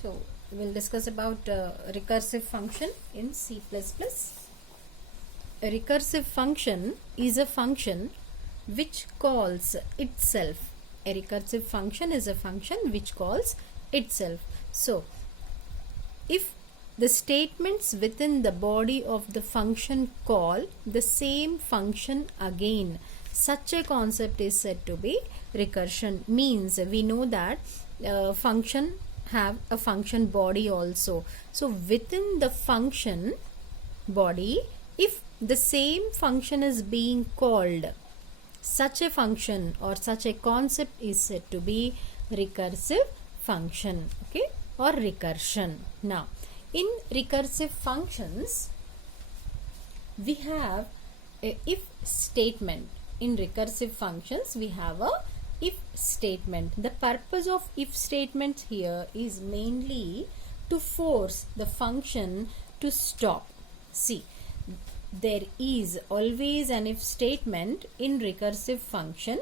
So we'll discuss about recursive function in C++. A recursive function is a function which calls itself. A recursive function is a function which calls itself. So if the statements within the body of the function call the same function again, such a concept is said to be recursion. Means we know that function have a function body also. So within the function body, if the same function is being called, such a function or such a concept is said to be recursive function, okay, or recursion. Now in recursive functions we have a if statement. In recursive functions we have a if statement. The purpose of if statement here is mainly to force the function to stop. See, there is always an if statement in recursive function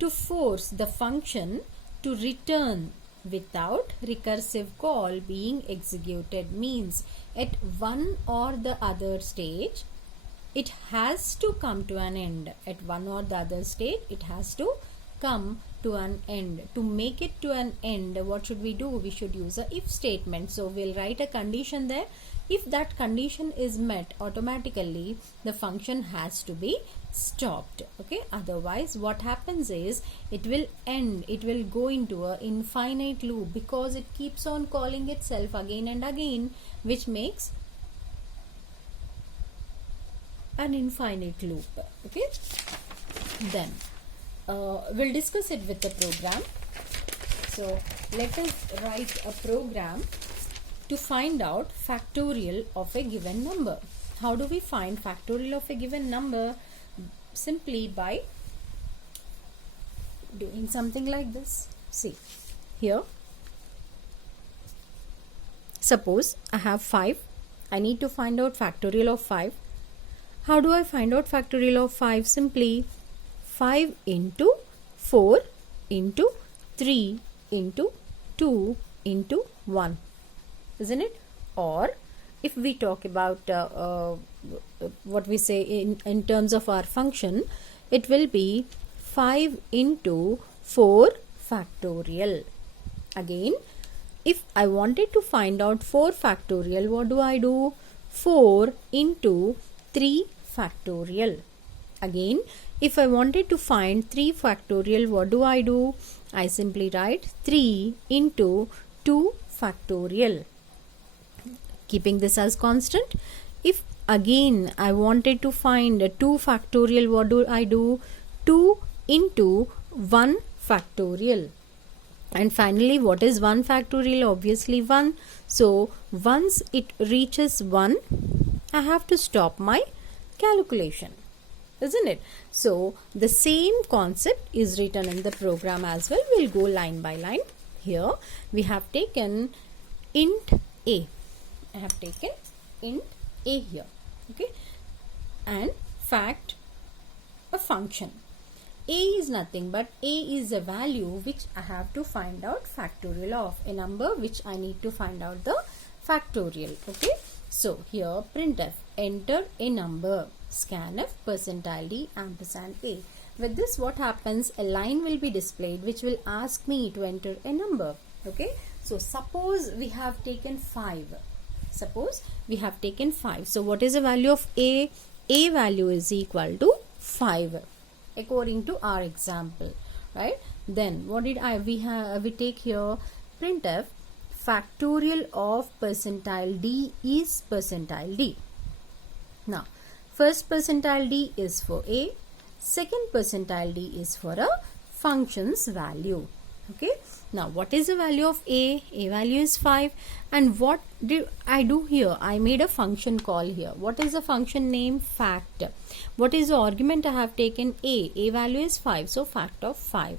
to force the function to return without recursive call being executed. Means at one or the other stage it has to come to an end. At one or the other stage it has to come to an end. To make it to an end, what should we do? We should use a if statement. So we'll write a condition there. If that condition is met, automatically the function has to be stopped, okay? Otherwise what happens is it will end, it will go into a infinite loop because it keeps on calling itself again and again, which makes an infinite loop, okay? Then we'll discuss it with the program. So let us write a program to find out factorial of a given number. How do we find factorial of a given number? Simply by doing something like this. See, here, suppose I have 5. I need to find out factorial of 5. How do I find out factorial of 5? Simply 5 into 4 into 3 into 2 into 1. Isn't it? Or if we talk about what we say in terms of our function, it will be 5 into 4 factorial. Again, if I wanted to find out 4 factorial, what do? 4 into 3 factorial. Again, if I wanted to find 3 factorial, what do? I simply write 3 into 2 factorial. Keeping this as constant. If again I wanted to find 2 factorial, what do? 2 into 1 factorial. And finally, what is 1 factorial? Obviously 1. So once it reaches 1, I have to stop my calculation, isn't it? So the same concept is written in the program as well. We'll go line by line. Here we have taken int a. I have taken int a here, okay, and fact a function. A is nothing but a is a value which I have to find out factorial of, a number which I need to find out the factorial, okay. So here printf, enter a number, scanf percentile d ampersand a. With this what happens, a line will be displayed which will ask me to enter a number, okay. So suppose we have taken 5. Suppose we have taken 5. So what is the value of a? A value is equal to 5 according to our example, right? Then what did we take here? Printf factorial of percentile d is percentile d. Now first percentile d is for a, second percentile d is for a function's value, okay. Now what is the value of a? A value is 5. And what did I do here? I made a function call here. What is the function name? Fact. What is the argument I have taken? A. A value is 5. So fact of 5.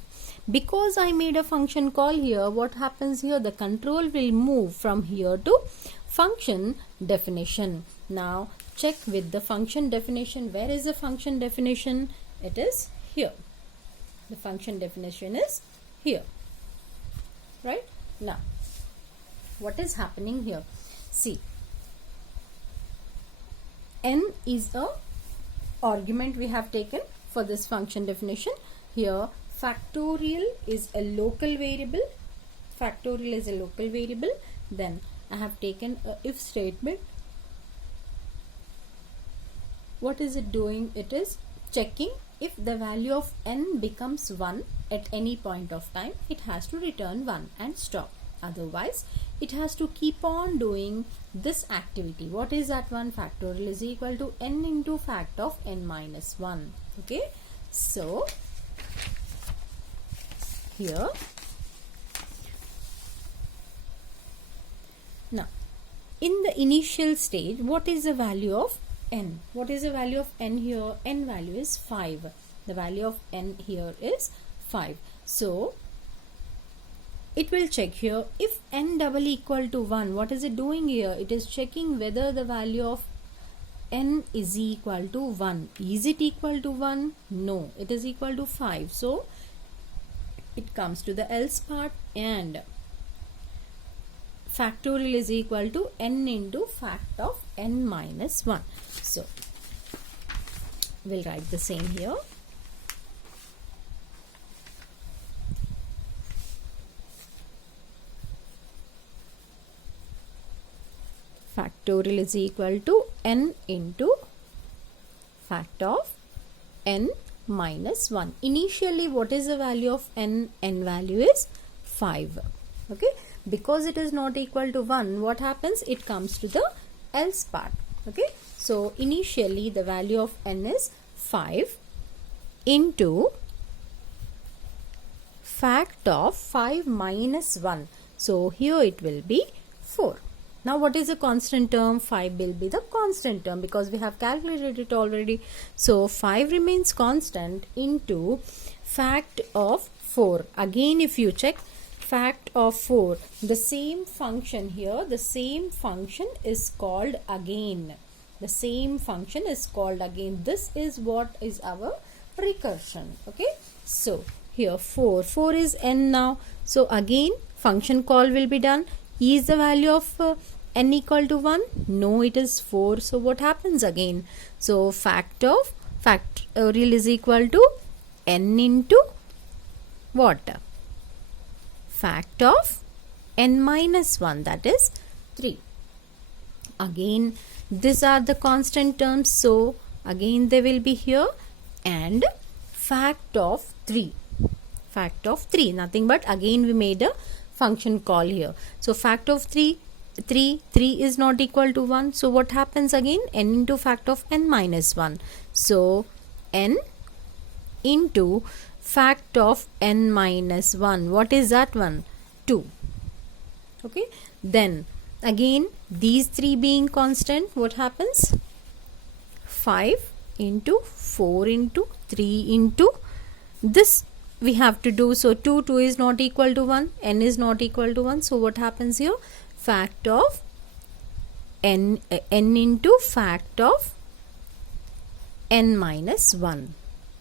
Because I made a function call here, what happens here? The control will move from here to function definition. Now check with the function definition. Where is the function definition? It is here. The function definition is here. Right? Now what is happening here? See, n is a argument we have taken for this function definition. Here factorial is a local variable. Factorial is a local variable. Then I have taken a if statement. What is it doing? It is checking if the value of n becomes 1 at any point of time, it has to return 1 and stop. Otherwise, it has to keep on doing this activity. What is that one? Factorial is equal to n into fact of n minus 1. Okay. So, here, now, in the initial stage, what is the value of n? What is the value of n here? N value is 5. The value of n here is 5. So, it will check here if n double equal to 1. What is it doing here? It is checking whether the value of n is equal to 1. Is it equal to 1? No, it is equal to 5. So, it comes to the else part, and factorial is equal to n into fact of n minus 1. So, we'll write the same here. Factorial is equal to n into fact of n minus 1. Initially, what is the value of n? N value is 5. Okay. Because it is not equal to 1, what happens? It comes to the else part. Okay. So, initially the value of n is 5 into fact of 5 minus 1. So, here it will be 4. Now, what is the constant term? 5 will be the constant term because we have calculated it already. So, 5 remains constant into fact of 4. Again, if you check fact of 4, the same function here, the same function is called again. The same function is called again. This is what is our recursion. Okay. So, here 4 is n now. So, again function call will be done. Is the value of n equal to 1? No, it is 4. So, what happens again? So, fact of factorial is equal to n into what? Fact of n minus 1, that is 3. Again, these are the constant terms. So, again they will be here, and fact of 3. Fact of 3, nothing but again we made a function call here. So, fact of 3 is not equal to 1. So, what happens again? N into fact of n minus 1. So, n into fact of n minus 1. What is that one? 2. Okay. Then, again these 3 being constant, what happens? 5 into 4 into 3 into this we have to do. So, 2 is not equal to 1, n is not equal to 1. So, what happens here? Fact of n into fact of n minus 1.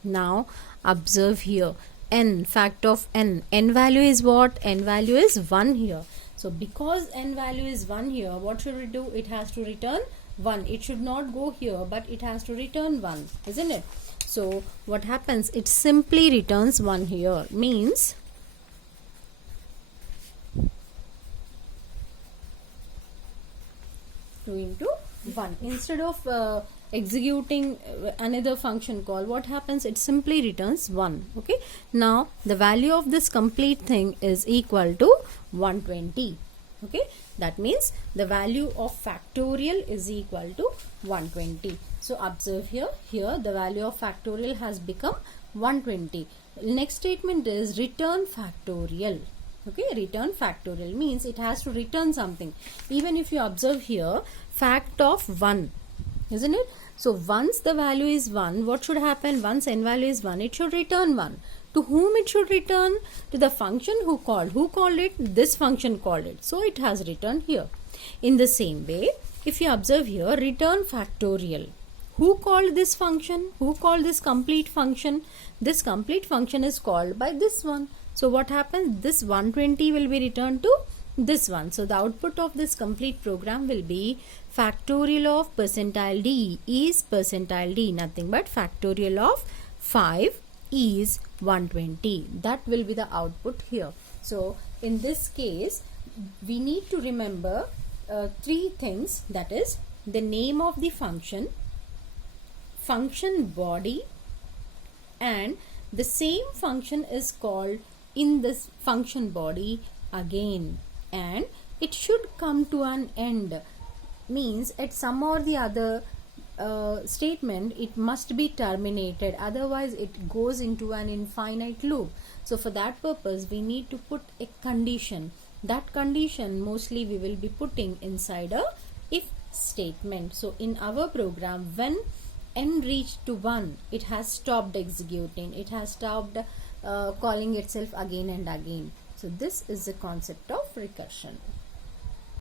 Now, observe here n, fact of n value is what? N value is 1 here. So, because n value is 1 here, what should it do? It has to return 1. It should not go here, but it has to return 1, isn't it? So, what happens? It simply returns 1 here. Means, two into 1. Instead of executing another function call, what happens? It simply returns 1. Okay. Now, the value of this complete thing is equal to 120. Okay. That means the value of factorial is equal to 120. So, observe here the value of factorial has become 120. Next statement is return factorial. Okay, return factorial means it has to return something. Even if you observe here, fact of 1, isn't it? So, once the value is 1, what should happen? Once n value is 1, it should return 1. To whom it should return? To the function who called. Who called it? This function called it. So, it has returned here. In the same way, if you observe here, return factorial. Who called this function? Who called this complete function? This complete function is called by this one. So, what happens? This 120 will be returned to this one. So the output of this complete program will be factorial of percentile d is percentile d, nothing but factorial of 5 is 120. That will be the output here. So in this case we need to remember three things, that is the name of the function, function body, and the same function is called in this function body again, and it should come to an end, means at some or the other statement it must be terminated, otherwise it goes into an infinite loop. So for that purpose we need to put a condition. That condition mostly we will be putting inside a if statement. So in our program, when n reached to 1, it has stopped executing, it has stopped calling itself again and again. So this is the concept of recursion.